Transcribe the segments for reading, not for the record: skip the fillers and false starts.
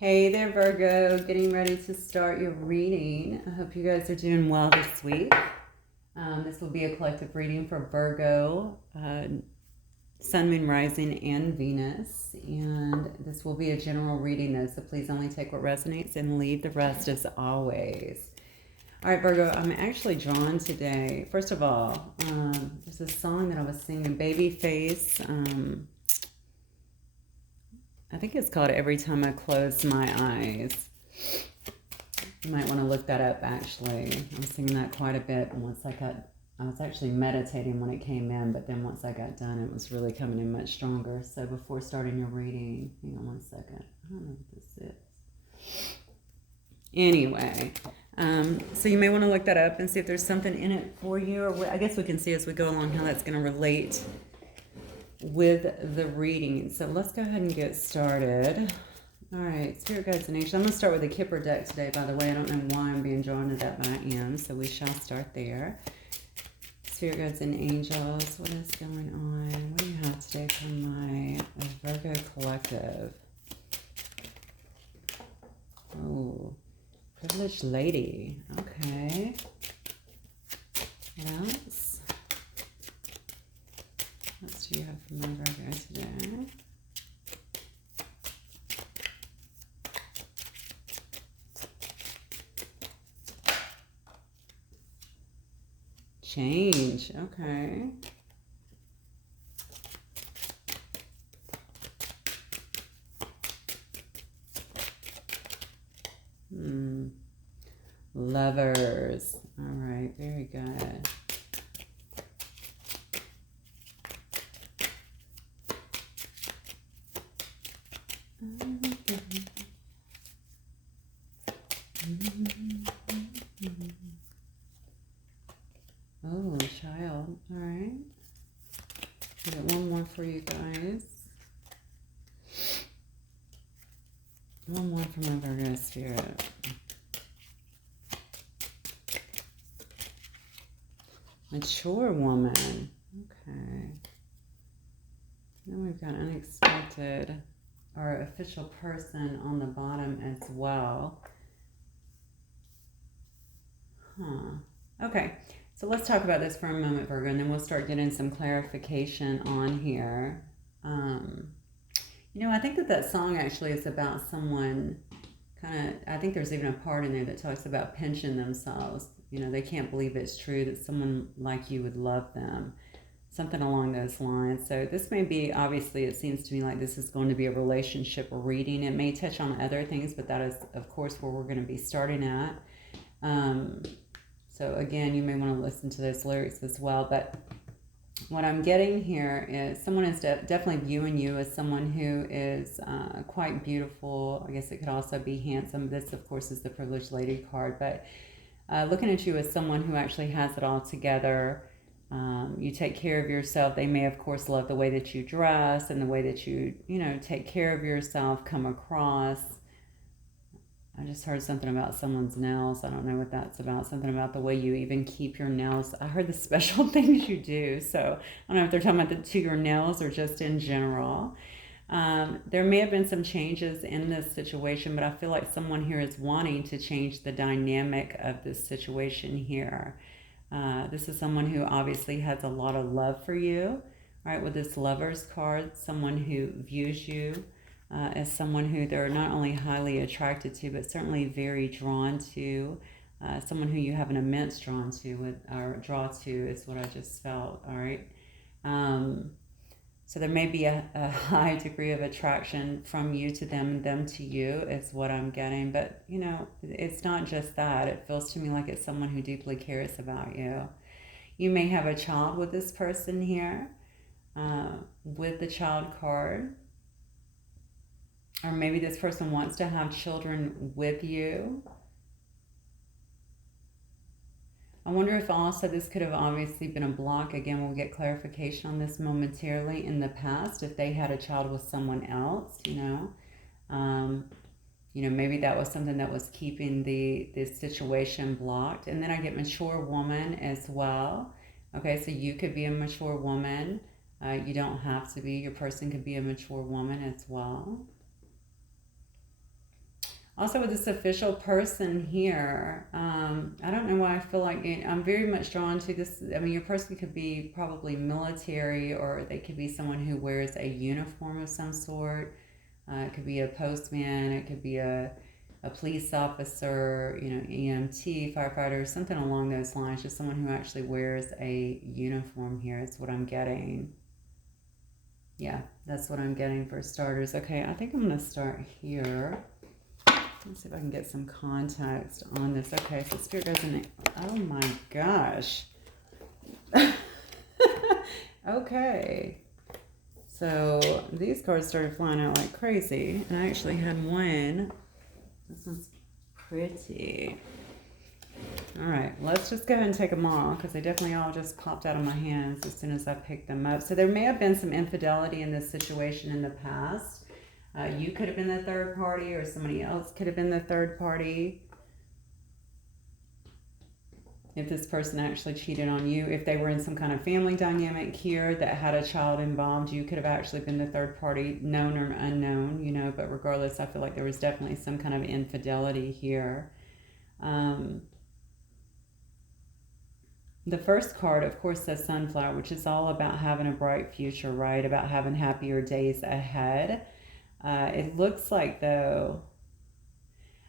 Hey there, Virgo. Getting ready to start your reading. I hope you guys are doing well this week. This will be a collective reading for Virgo, Sun, Moon, Rising, and Venus. And this will be a general reading, though, so please only take what resonates and leave the rest as always. All right, Virgo, I'm actually drawn today. First of all, there's a song that I was singing, Babyface. I think it's called Every Time I Close My Eyes. You might want to look that up, actually. I'm singing that quite a bit. And I was actually meditating when it came in, but then once I got done, it was really coming in much stronger. So before starting your reading, hang on one second. I don't know what this is. Anyway, so you may want to look that up and see if there's something in it for you. Or I guess we can see as we go along how that's going to relate with the reading. So let's go ahead and get started. All right, Spirit Guides and Angels. I'm going to start with the Kipper deck today, by the way. I don't know why I'm being drawn to that, but I am. So we shall start there. Spirit Guides and Angels, what is going on? What do you have today for my Virgo collective? Oh, privileged lady. Okay. What else? What do you have for my Virgo today? Change. Okay. Lovers. All right. Very good. Oh, child. All right. I'll get one more for you guys. One more for my Virgo spirit. Mature woman. Okay. Then we've got unexpected or official person on the bottom as well. Okay. So let's talk about this for a moment, Virgo, and then we'll start getting some clarification on here. I think that song actually is about someone I think there's even a part in there that talks about pinching themselves. They can't believe it's true that someone like you would love them. Something along those lines. So this may be, obviously, it seems to me like this is going to be a relationship reading. It may touch on other things, but that is, of course, where we're going to be starting at. So again, you may want to listen to those lyrics as well. But what I'm getting here is someone is definitely viewing you as someone who is quite beautiful. I guess it could also be handsome. This, of course, is the privileged lady card. But looking at you as someone who actually has it all together. You take care of yourself. They may, of course, love the way that you dress and the way that you take care of yourself, come across. I just heard something about someone's nails. I don't know what that's about. Something about the way you even keep your nails. I heard the special things you do. So I don't know if they're talking about to your nails or just in general. There may have been some changes in this situation, but I feel like someone here is wanting to change the dynamic of this situation here. This is someone who obviously has a lot of love for you, right? With this Lovers card, someone who views you as someone who they're not only highly attracted to, but certainly very drawn to. Someone who you have an immense draw to is what I just felt, all right? So there may be a high degree of attraction from you to them and them to you is what I'm getting. But, it's not just that. It feels to me like it's someone who deeply cares about you. You may have a child with this person here, with the child card. Or maybe this person wants to have children with you. I wonder if also this could have obviously been a block. Again, we'll get clarification on this momentarily in the past. If they had a child with someone else, maybe that was something that was keeping this situation blocked. And then I get mature woman as well. Okay, so you could be a mature woman. You don't have to be. Your person could be a mature woman as well. Also with this official person here, I don't know why I feel like I'm very much drawn to this. I mean, your person could be probably military, or they could be someone who wears a uniform of some sort. It could be a postman, it could be a police officer, EMT, firefighter, something along those lines. Just someone who actually wears a uniform here is what I'm getting. Yeah, that's what I'm getting for starters. Okay, I think I'm going to start here. Let's see if I can get some context on this. Okay, so Spirit doesn't... Oh my gosh. Okay. So these cards started flying out like crazy. And I actually had one. This one's pretty. All right, let's just go ahead and take them all, because they definitely all just popped out of my hands as soon as I picked them up. So there may have been some infidelity in this situation in the past. You could have been the third party, or somebody else could have been the third party. If this person actually cheated on you, if they were in some kind of family dynamic here that had a child involved, you could have actually been the third party, known or unknown, but regardless, I feel like there was definitely some kind of infidelity here. The first card, of course, says Sunflower, which is all about having a bright future, right? About having happier days ahead. It looks like, though,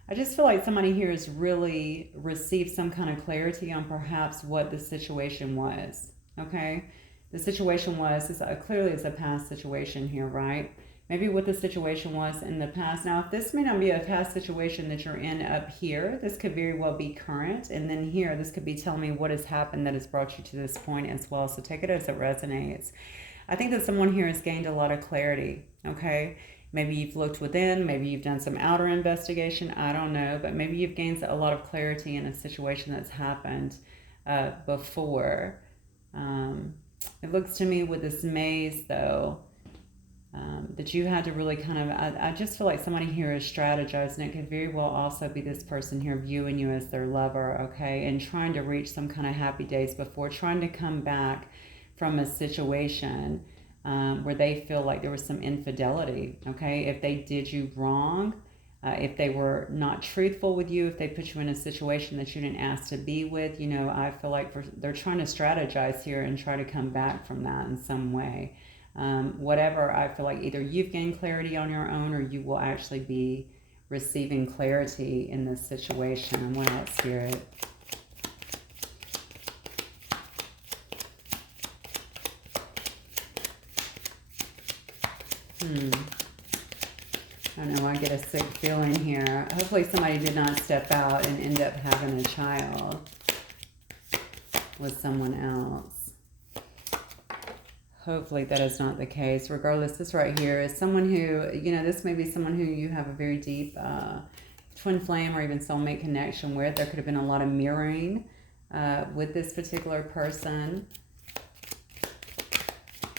I just feel like somebody here has really received some kind of clarity on perhaps what the situation was, okay? The situation was, clearly it's a past situation here, right? Maybe what the situation was in the past. Now, if this may not be a past situation that you're in up here, this could very well be current. And then here, this could be telling me what has happened that has brought you to this point as well. So take it as it resonates. I think that someone here has gained a lot of clarity, okay? Maybe you've looked within, maybe you've done some outer investigation, I don't know, but maybe you've gained a lot of clarity in a situation that's happened before. It looks to me with this maze, though, that you had to really kind of, I just feel like somebody here is strategizing. It could very well also be this person here viewing you as their lover, okay, and trying to reach some kind of happy days before, trying to come back from a situation where they feel like there was some infidelity, okay? If they did you wrong, if they were not truthful with you, if they put you in a situation that you didn't ask to be with, I feel like they're trying to strategize here and try to come back from that in some way. Whatever, I feel like either you've gained clarity on your own, or you will actually be receiving clarity in this situation. What else, Spirit? I don't know, I get a sick feeling here. Hopefully somebody did not step out and end up having a child with someone else. Hopefully that is not the case. Regardless, this right here is someone who, this may be someone who you have a very deep twin flame or even soulmate connection with. There could have been a lot of mirroring with this particular person.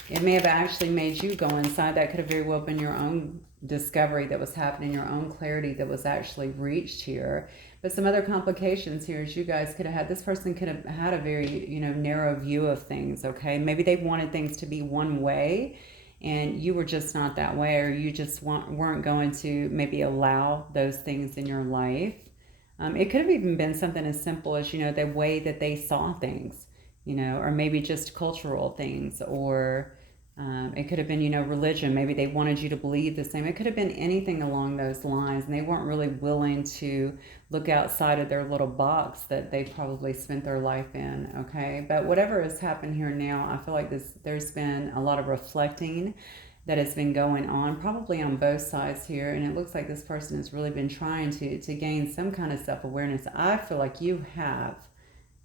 It may have actually made you go inside. That could have very well been your own discovery that was happening, your own clarity that was actually reached here. But some other complications here is you guys could have had, this person could have had a very, narrow view of things, okay? Maybe they wanted things to be one way and you were just not that way, or you just weren't going to maybe allow those things in your life. It could have even been something as simple as, the way that they saw things, or maybe just cultural things, or it could have been, religion. Maybe they wanted you to believe the same. It could have been anything along those lines, and they weren't really willing to look outside of their little box that they probably spent their life in, okay? But whatever has happened here now, I feel like there's been a lot of reflecting that has been going on, probably on both sides here, and it looks like this person has really been trying to gain some kind of self-awareness. I feel like you have.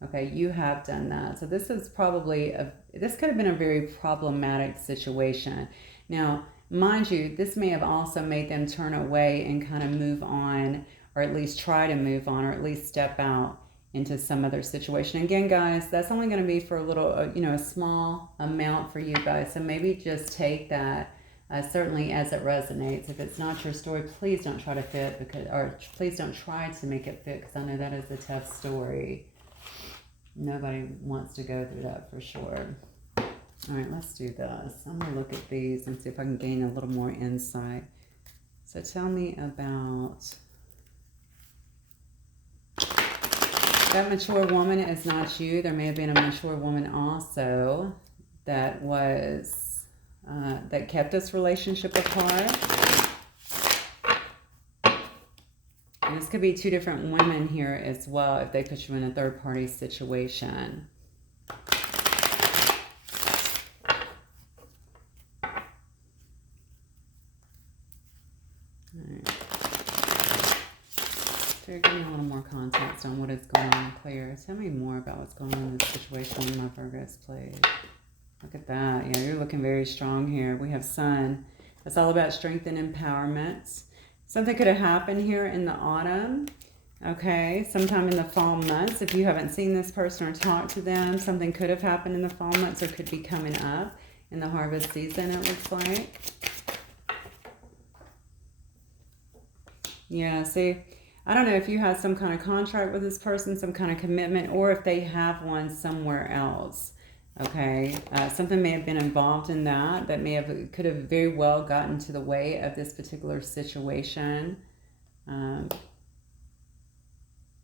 Okay, you have done that. So this is probably, this could have been a very problematic situation. Now, mind you, this may have also made them turn away and kind of move on, or at least try to move on, or at least step out into some other situation. Again, guys, that's only going to be for a little, a small amount for you guys. So maybe just take that certainly as it resonates. If it's not your story, please don't try to fit, or please don't try to make it fit, because I know that is a tough story. Nobody wants to go through that for sure. All right, let's do this. I'm going to look at these and see if I can gain a little more insight. So tell me about That mature woman is not you. There may have been a mature woman also that was, that kept this relationship apart. And this could be two different women here as well if they put you in a third-party situation. Give me a little more context on what is going on, Claire. Tell me more about what's going on in this situation when my Virgos played. Look at that. Yeah, you're looking very strong here. We have Sun. That's all about strength and empowerment. Something could have happened here in the autumn. Okay, sometime in the fall months. If you haven't seen this person or talked to them, something could have happened in the fall months or could be coming up in the harvest season, it looks like. Yeah, see, I don't know if you had some kind of contract with this person, some kind of commitment, or if they have one somewhere else. Okay, something may have been involved in that could have very well gotten to the way of this particular situation. But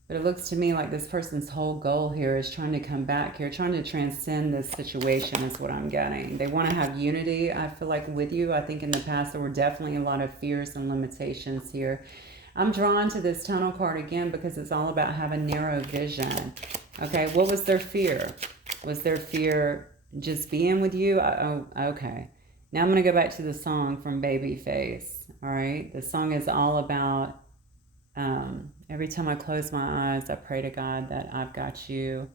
it looks to me like this person's whole goal here is trying to come back here, trying to transcend this situation is what I'm getting. They want to have unity, I feel like, with you. I think in the past there were definitely a lot of fears and limitations here. I'm drawn to this tunnel card again because it's all about having narrow vision. Okay, what was their fear? Was their fear just being with you? Oh, okay. Now I'm going to go back to the song from Babyface. All right, the song is all about every time I close my eyes, I pray to God that I've got you.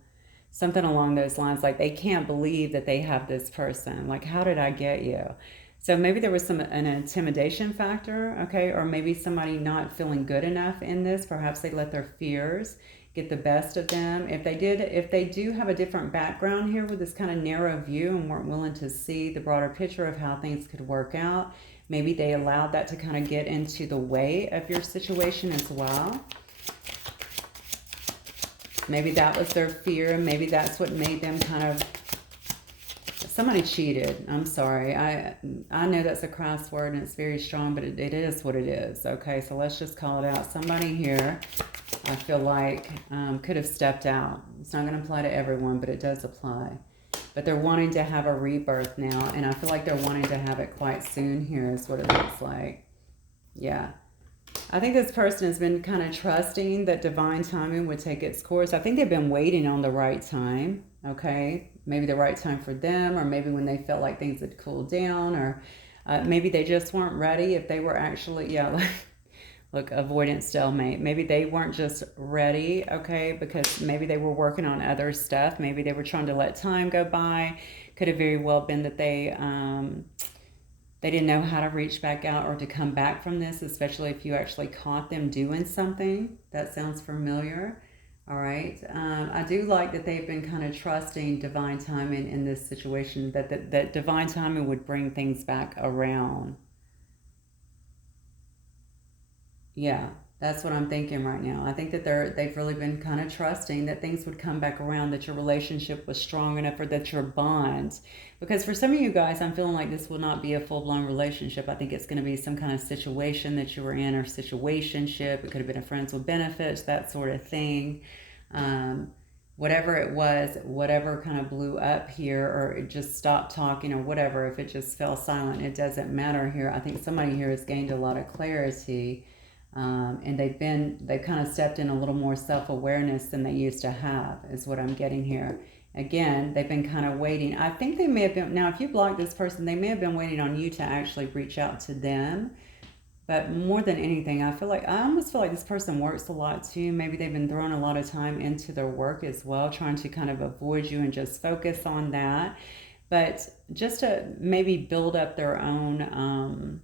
Something along those lines, like they can't believe that they have this person. Like, how did I get you? So maybe there was an intimidation factor, okay? Or maybe somebody not feeling good enough in this. Perhaps they let their fears get the best of them. If they do have a different background here with this kind of narrow view and weren't willing to see the broader picture of how things could work out, maybe they allowed that to kind of get into the way of your situation as well. Maybe that was their fear. Maybe that's what made them kind of... Somebody cheated. I'm sorry. I know that's a crass word and it's very strong, but it is what it is. Okay, so let's just call it out. Somebody here, I feel like, could have stepped out. It's not going to apply to everyone, but it does apply. But they're wanting to have a rebirth now, and I feel like they're wanting to have it quite soon here is what it looks like. Yeah. I think this person has been kind of trusting that divine timing would take its course. I think they've been waiting on the right time, okay? Maybe the right time for them, or maybe when they felt like things had cooled down, or maybe they just weren't ready if they were actually, yeah, look, avoidant stalemate. Maybe they weren't just ready, okay, because maybe they were working on other stuff. Maybe they were trying to let time go by. Could have very well been that they didn't know how to reach back out or to come back from this, especially if you actually caught them doing something. That sounds familiar. All right. I do like that they've been kind of trusting divine timing in this situation, that divine timing would bring things back around. Yeah, that's what I'm thinking right now. I think that they've really been kind of trusting that things would come back around, that your relationship was strong enough, or that your bond. Because for some of you guys, I'm feeling like this will not be a full-blown relationship. I think it's going to be some kind of situation that you were in, or situationship. It could have been a friends with benefits, that sort of thing. Whatever it was, whatever kind of blew up here, or it just stopped talking, or whatever, if it just fell silent, it doesn't matter here. I think somebody here has gained a lot of clarity. And they've kind of stepped in a little more self-awareness than they used to have, is what I'm getting here. Again, they've been kind of waiting. I think they may have been, now if you block this person, they may have been waiting on you to actually reach out to them. But more than anything, I almost feel like this person works a lot too. Maybe they've been throwing a lot of time into their work as well, trying to kind of avoid you and just focus on that. But just to maybe build up their own,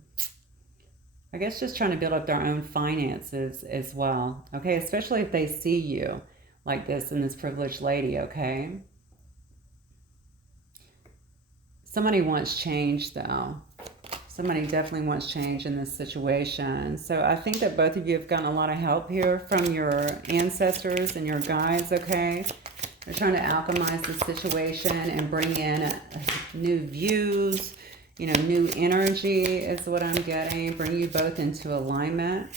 I guess just trying to build up their own finances as well, okay? Especially if they see you like this and this privileged lady, okay? Somebody wants change, though. Somebody definitely wants change in this situation. So I think that both of you have gotten a lot of help here from your ancestors and your guides, okay? They're trying to alchemize the situation and bring in new views, you know, new energy is what I'm getting. Bring you both into alignment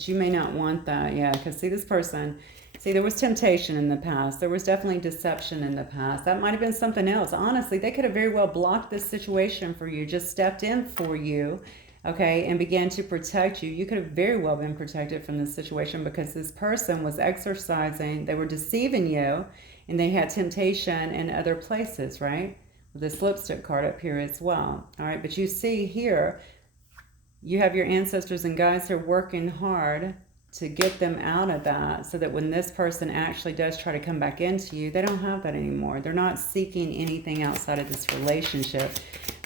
But you may not want that. Yeah, because see, this person, see, there was temptation in the past. There was definitely deception in the past. That might have been something else. Honestly, they could have very well blocked this situation for you, just stepped in for you, okay, and began to protect you. You could have very well been protected from this situation because this person was exercising, they were deceiving you, and they had temptation in other places, right? With this lipstick card up here as well. All right, but you see here, you have your ancestors and guides who are working hard to get them out of that so that when this person actually does try to come back into you, they don't have that anymore. They're not seeking anything outside of this relationship.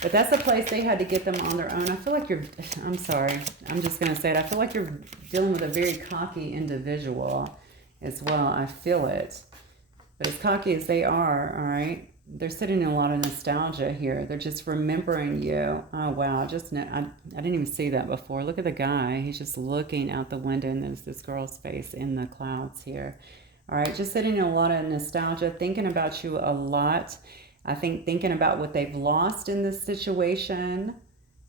But that's a place they had to get them on their own. I feel like I'm sorry, I'm just going to say it. I feel like you're dealing with a very cocky individual as well. I feel it. But as cocky as they are, all right, they're sitting in a lot of nostalgia here. They're just remembering you. Oh, wow. I didn't even see that before. Look at the guy. He's just looking out the window, and there's this girl's face in the clouds here. All right, just sitting in a lot of nostalgia, thinking about you a lot. I think thinking about what they've lost in this situation.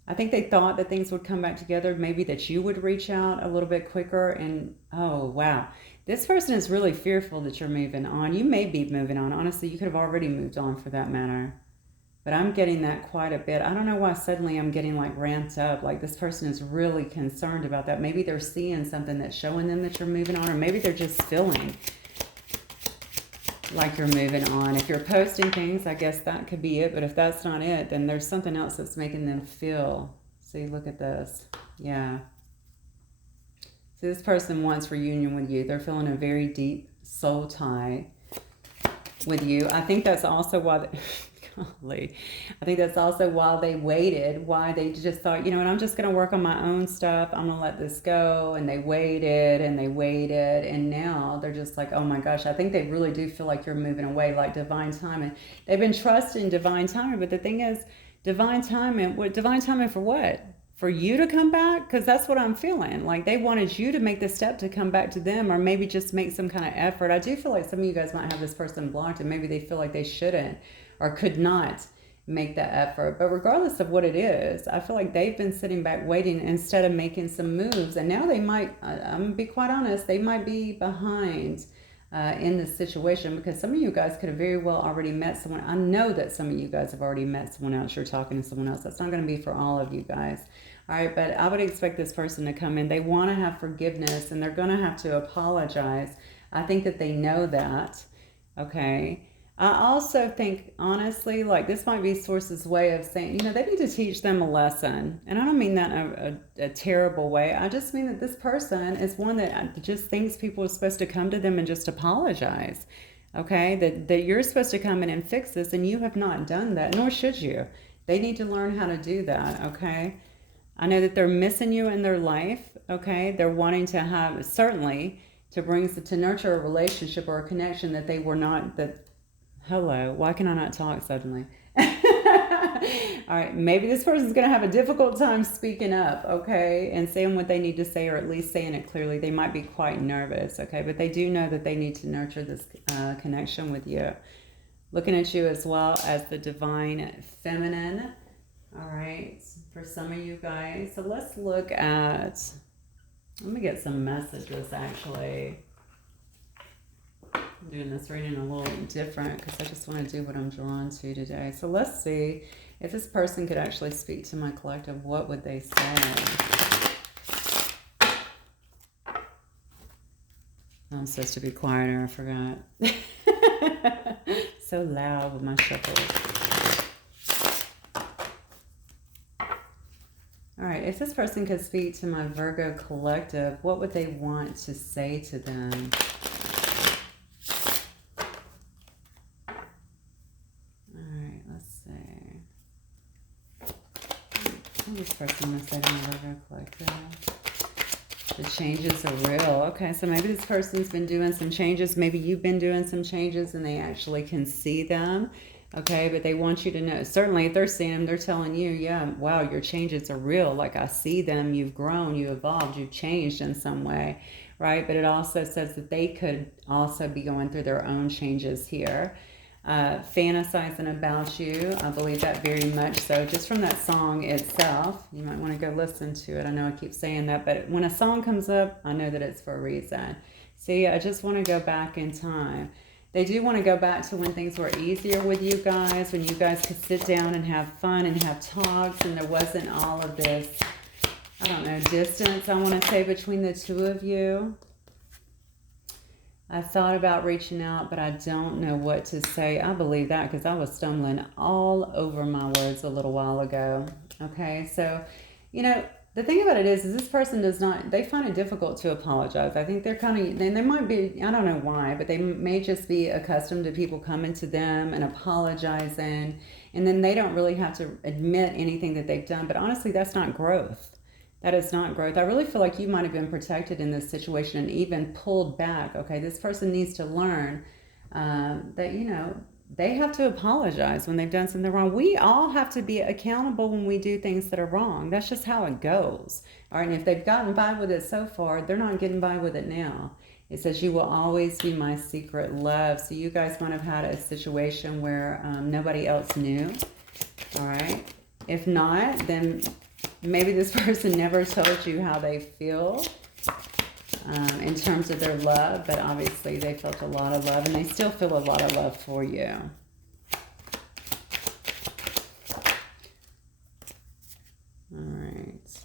I think they thought that things would come back together, maybe that you would reach out a little bit quicker. And, oh, wow. This person is really fearful that you're moving on. You may be moving on. Honestly, you could have already moved on for that matter. But I'm getting that quite a bit. I don't know why suddenly I'm getting like ramped up. Like this person is really concerned about that. Maybe they're seeing something that's showing them that you're moving on. Or maybe they're just feeling like you're moving on. If you're posting things, I guess that could be it. But if that's not it, then there's something else that's making them feel. See, look at this. Yeah. So this person wants reunion with you. They're feeling a very deep soul tie with you. I think that's also why, golly, I think that's also why they waited, why they just thought, you know what, I'm just going to work on my own stuff. I'm going to let this go. And they waited and they waited. And now they're just like, oh my gosh, I think they really do feel like you're moving away, like divine timing. They've been trusting divine timing. But the thing is, divine timing for what? For you to come back? Because that's what I'm feeling. Like they wanted you to make the step to come back to them, or maybe just make some kind of effort. I do feel like some of you guys might have this person blocked and maybe they feel like they shouldn't or could not make that effort. But regardless of what it is, I feel like they've been sitting back waiting instead of making some moves. And now they might, I'm going to be quite honest, they might be behind in this situation because some of you guys could have very well already met someone. I know that some of you guys have already met someone else. You're talking to someone else. That's not going to be for all of you guys. All right, but I would expect this person to come in. They want to have forgiveness and they're going to have to apologize. I think that they know that, okay? I also think, honestly, like this might be Source's way of saying, you know, they need to teach them a lesson. And I don't mean that in a terrible way. I just mean that this person is one that just thinks people are supposed to come to them and just apologize, okay? That you're supposed to come in and fix this, and you have not done that, nor should you. They need to learn how to do that, okay? I know that they're missing you in their life, okay? They're wanting to have, certainly, to nurture a relationship or a connection that they were not, hello, why can I not talk suddenly? All right, maybe this person's going to have a difficult time speaking up, okay, and saying what they need to say, or at least saying it clearly. They might be quite nervous, okay, but they do know that they need to nurture this connection with you. Looking at you as well as the divine feminine, all right, for some of you guys. So let's look at, let me get some messages actually. I'm doing this reading a little different because I just want to do what I'm drawn to today. So let's see if this person could actually speak to my collective. What would they say? I'm supposed to be quieter, I forgot. So loud with my shuffles. All right, if this person could speak to my Virgo collective, what would they want to say to them? This person must say to my Virgo collective. The changes are real. Okay, so maybe this person's been doing some changes. Maybe you've been doing some changes and they actually can see them. Okay, but they want you to know. Certainly, if they're seeing them, they're telling you, yeah, wow, your changes are real. Like, I see them. You've grown. You evolved. You've changed in some way, right? But it also says that they could also be going through their own changes here. fantasizing about you. I believe that very much so. Just from that song itself, you might want to go listen to it. I know I keep saying that, but when a song comes up, I know that it's for a reason. See, I just want to go back in time. They do want to go back to when things were easier with you guys, when you guys could sit down and have fun and have talks, and there wasn't all of this, I don't know, distance, I want to say, between the two of you. I thought about reaching out, but I don't know what to say. I believe that because I was stumbling all over my words a little while ago. Okay, so, you know, the thing about it is this person does not, they find it difficult to apologize. I think they're kind of, they might be, I don't know why, but they may just be accustomed to people coming to them and apologizing, and then they don't really have to admit anything that they've done. But honestly, that's not growth. That is not growth. I really feel like you might have been protected in this situation and even pulled back. Okay, this person needs to learn that, you know, they have to apologize when they've done something wrong. We all have to be accountable when we do things that are wrong. That's just how it goes. All right, and if they've gotten by with it so far, they're not getting by with it now. It says, you will always be my secret love. So you guys might have had a situation where nobody else knew. All right. If not, then maybe this person never told you how they feel in terms of their love, but obviously they felt a lot of love, and they still feel a lot of love for you. All right. It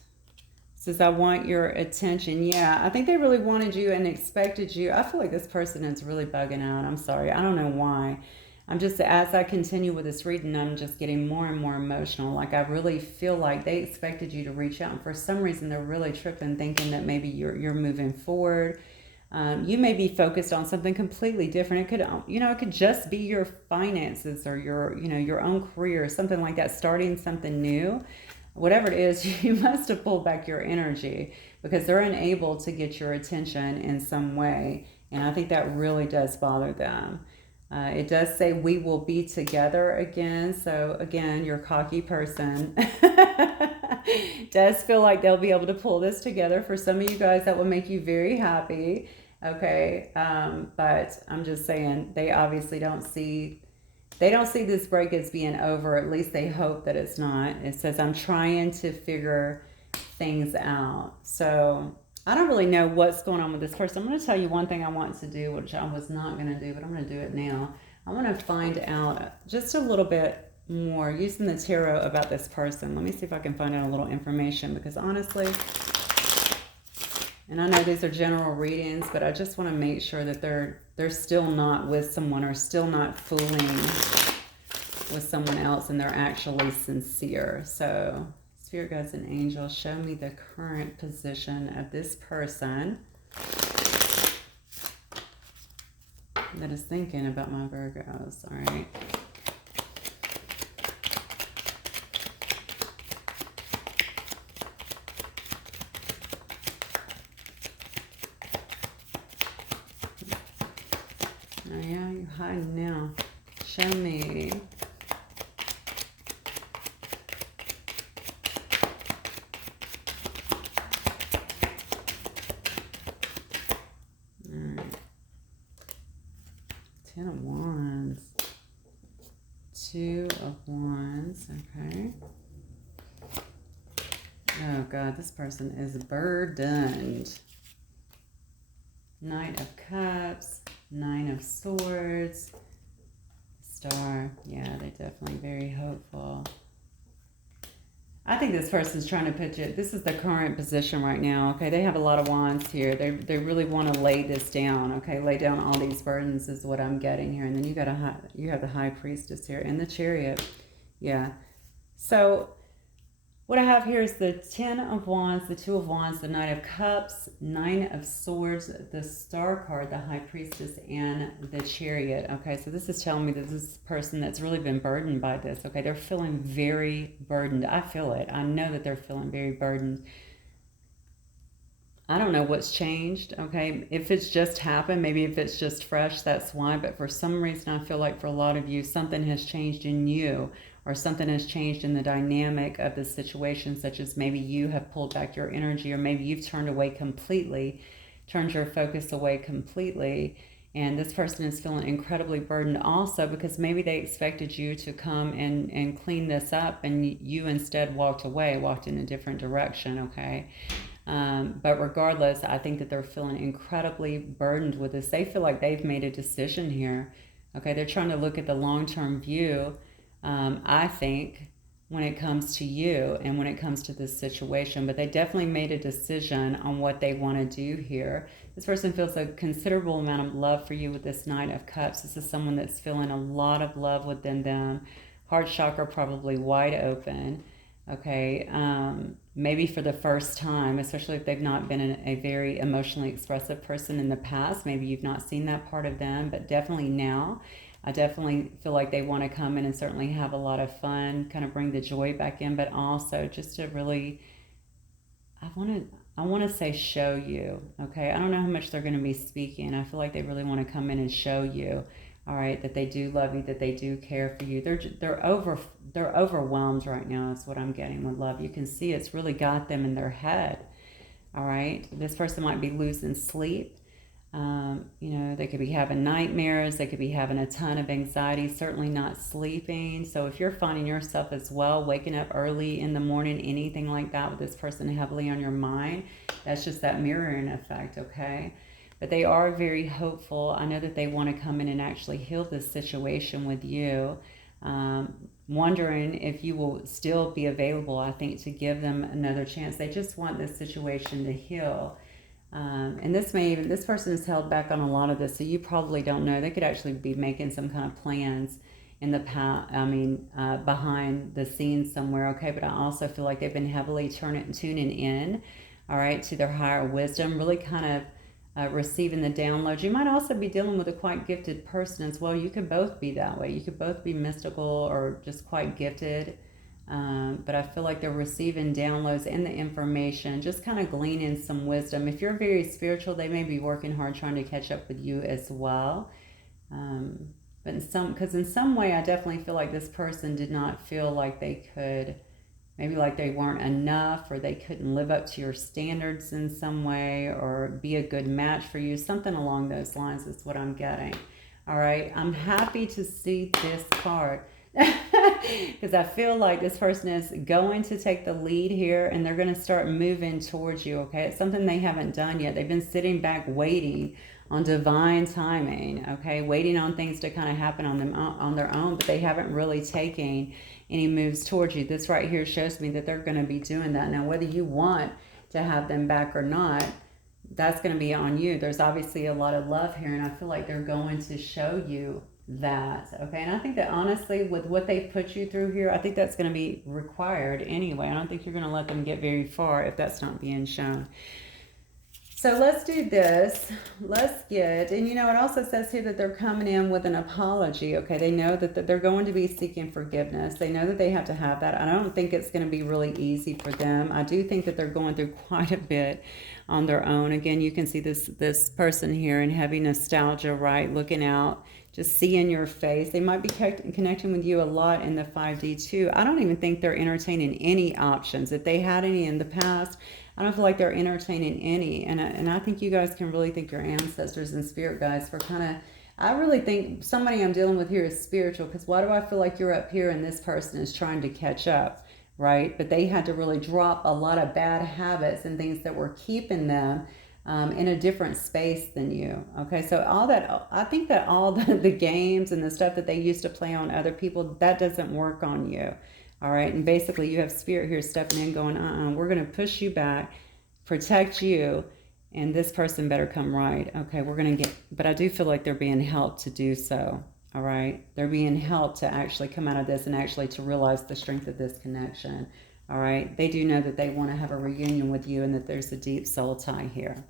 says, I want your attention. Yeah, I think they really wanted you and expected you. I feel like this person is really bugging out. I'm sorry. I don't know why. I'm just, as I continue with this reading, I'm just getting more and more emotional. Like, I really feel like they expected you to reach out, and for some reason they're really tripping, thinking that maybe you're moving forward. You may be focused on something completely different. It could, you know, it could just be your finances or your, you know, your own career, something like that, starting something new. Whatever it is, you must have pulled back your energy because they're unable to get your attention in some way, and I think that really does bother them. It does say we will be together again. So again, your cocky person does feel like they'll be able to pull this together. For some of you guys, that will make you very happy. Okay. But I'm just saying, they obviously don't see this break as being over. At least they hope that it's not. It says, I'm trying to figure things out. So I don't really know what's going on with this person. I'm going to tell you one thing I want to do, which I was not going to do, but I'm going to do it now. I want to find out just a little bit more using the tarot about this person. Let me see if I can find out a little information, because honestly, and I know these are general readings, but I just want to make sure that they're still not with someone, or still not fooling with someone else, and they're actually sincere. So Spirit guides and angels, show me the current position of this person that is thinking about my Virgos. All right. Oh yeah, you're hiding now. Show me. Ten of Wands, Two of Wands, okay. Oh God, this person is burdened. Knight of Cups, Nine of Swords, Star. Yeah, they're definitely very hopeful. I think this person's trying to put you, this is the current position right now, okay? They have a lot of wands here. They really want to lay this down, okay? Lay down all these burdens is what I'm getting here. And then you have the High Priestess here and the Chariot. Yeah. So what I have here is the Ten of Wands, the Two of Wands, the Knight of Cups, Nine of Swords, the Star card, the High Priestess, and the Chariot. Okay, so this is telling me that this is a person that's really been burdened by this. Okay, they're feeling very burdened. I feel it. I know that they're feeling very burdened. I don't know what's changed, okay? If it's just happened, maybe if it's just fresh, that's why. But for some reason, I feel like for a lot of you, something has changed in you, or something has changed in the dynamic of the situation, such as maybe you have pulled back your energy, or maybe you've turned away completely, turned your focus away completely, And this person is feeling incredibly burdened also because maybe they expected you to come and clean this up, and you instead walked away, walked in a different direction, okay? But regardless, I think that they're feeling incredibly burdened with this. They feel like they've made a decision here, okay? They're trying to look at the long-term view, I think, when it comes to you and when it comes to this situation, but they definitely made a decision on what they want to do here. This person feels a considerable amount of love for you with this Knight of Cups. This is someone that's feeling a lot of love within them. Heart chakra probably wide open, okay? Maybe for the first time, especially if they've not been a very emotionally expressive person in the past. Maybe you've not seen that part of them, but definitely now. I definitely feel like they want to come in and certainly have a lot of fun, kind of bring the joy back in, but also just to really, I want to say show you, okay? I don't know how much they're going to be speaking. I feel like they really want to come in and show you, all right, that they do love you, that they do care for you. They're overwhelmed right now is what I'm getting with love. You can see it's really got them in their head, all right? This person might be losing sleep. They could be having nightmares. They could be having a ton of anxiety, certainly not sleeping. So if you're finding yourself as well, waking up early in the morning, anything like that with this person heavily on your mind, that's just that mirroring effect, okay? But they are very hopeful. I know that they want to come in and actually heal this situation with you. Wondering if you will still be available, I think, to give them another chance. They just want this situation to heal. And this person is held back on a lot of this, so you probably don't know. They could actually be making some kind of plans in the past, behind the scenes somewhere, okay? But I also feel like they've been heavily tuning in, all right, to their higher wisdom, really kind of receiving the downloads. You might also be dealing with a quite gifted person as well. You could both be that way. You could both be mystical or just quite gifted. But I feel like they're receiving downloads and the information, just kind of gleaning some wisdom. If you're very spiritual, they may be working hard trying to catch up with you as well. But in some way, I definitely feel like this person did not feel like they could, maybe like they weren't enough, or they couldn't live up to your standards in some way, or be a good match for you. Something along those lines is what I'm getting. All right, I'm happy to see this card. Because I feel like this person is going to take the lead here, and they're going to start moving towards you, okay? It's something they haven't done yet. They've been sitting back waiting on divine timing, okay? Waiting on things to kind of happen on their own, but they haven't really taken any moves towards you. This right here shows me that they're going to be doing that. Now, whether you want to have them back or not, that's going to be on you. There's obviously a lot of love here, and I feel like they're going to show you that, okay? And I think that honestly, with what they've put you through here, I think that's going to be required anyway. I don't think you're going to let them get very far if that's not being shown. So let's do this. Let's get, and it also says here that they're coming in with an apology, okay? They know that they're going to be seeking forgiveness. They know that they have to have that. I don't think it's going to be really easy for them. I do think that they're going through quite a bit on their own. Again, you can see this person here in heavy nostalgia, right? Looking out, just seeing your face. They might be connecting with you a lot in the 5D too. I don't even think they're entertaining any options. If they had any in the past, I don't feel like they're entertaining any. And I think you guys can really thank your ancestors and spirit guides for kind of, I really think somebody I'm dealing with here is spiritual, because why do I feel like you're up here and this person is trying to catch up, right? But they had to really drop a lot of bad habits and things that were keeping them in a different space than you, okay? So all that, I think that all the games and the stuff that they used to play on other people, that doesn't work on you, all right? And basically you have spirit here stepping in going, we're going to push you back, protect you, and this person better come right, okay? We're going to get, but I do feel like they're being helped to do so, all right? They're being helped to actually come out of this and actually to realize the strength of this connection, all right? They do know that they want to have a reunion with you and that there's a deep soul tie here.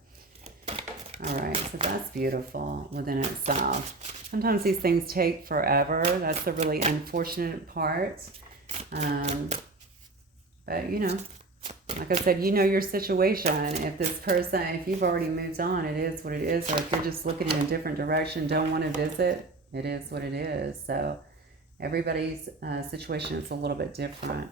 All right, so that's beautiful within itself. Sometimes these things take forever. That's the really unfortunate part. But, like I said, your situation. If this person, if you've already moved on, it is what it is. Or if you're just looking in a different direction, don't want to visit, it is what it is. So everybody's situation is a little bit different.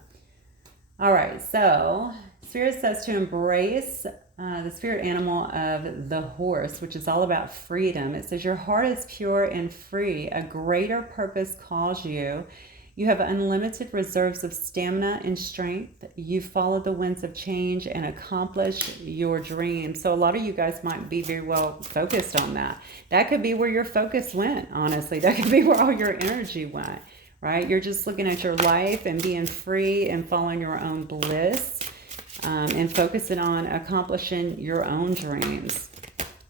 All right, so Spirit says to embrace the spirit animal of the horse, which is all about freedom. It says, your heart is pure and free. A greater purpose calls you. You have unlimited reserves of stamina and strength. You follow the winds of change and accomplish your dreams. So a lot of you guys might be very well focused on that. That could be where your focus went, honestly. That could be where all your energy went, right? You're just looking at your life and being free and following your own bliss, and focusing on accomplishing your own dreams.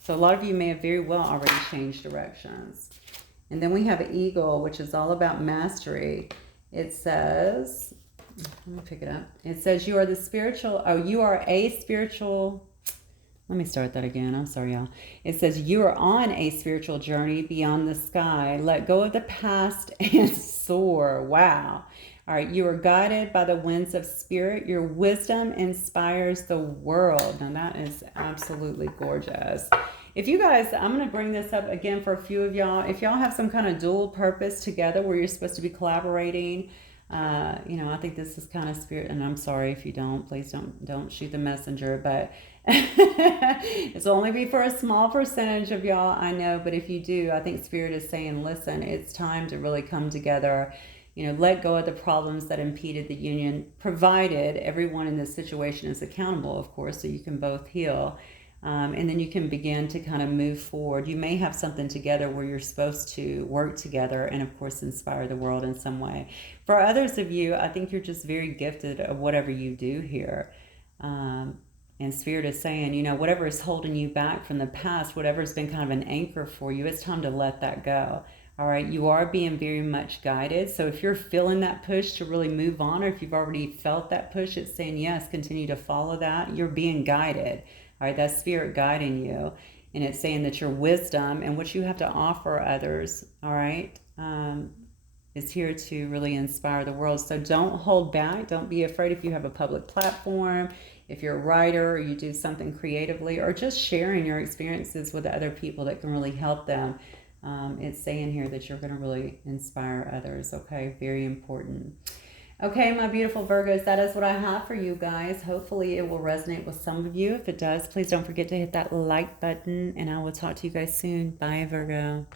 So a lot of you may have very well already changed directions. And then we have eagle, which is all about mastery. It says, let me pick it up. It says, you are a spiritual, let me start that again. I'm sorry, y'all. It says, you are on a spiritual journey beyond the sky. Let go of the past and soar. Wow. All right, you are guided by the winds of spirit. Your wisdom inspires the world. Now that is absolutely gorgeous. If you guys, I'm going to bring this up again for a few of y'all. If y'all have some kind of dual purpose together where you're supposed to be collaborating, I think this is kind of spirit, and I'm sorry if you don't, please don't shoot the messenger, but it's only be for a small percentage of y'all, I know, but if you do, I think spirit is saying, listen, it's time to really come together. Let go of the problems that impeded the union, provided everyone in this situation is accountable, of course, so you can both heal. And then you can begin to kind of move forward. You may have something together where you're supposed to work together and, of course, inspire the world in some way. For others of you, I think you're just very gifted at whatever you do here. And Spirit is saying, whatever is holding you back from the past, whatever's been kind of an anchor for you, it's time to let that go. All right, you are being very much guided. So if you're feeling that push to really move on, or if you've already felt that push, it's saying, yes, continue to follow that. You're being guided. All right, that's spirit guiding you. And it's saying that your wisdom and what you have to offer others, all right, is here to really inspire the world. So don't hold back. Don't be afraid if you have a public platform, if you're a writer, or you do something creatively, or just sharing your experiences with other people that can really help them. It's saying here that you're going to really inspire others, okay? Very important. Okay, my beautiful Virgos, that is what I have for you guys. Hopefully it will resonate with some of you. If it does, please don't forget to hit that like button, and I will talk to you guys soon. Bye, Virgo.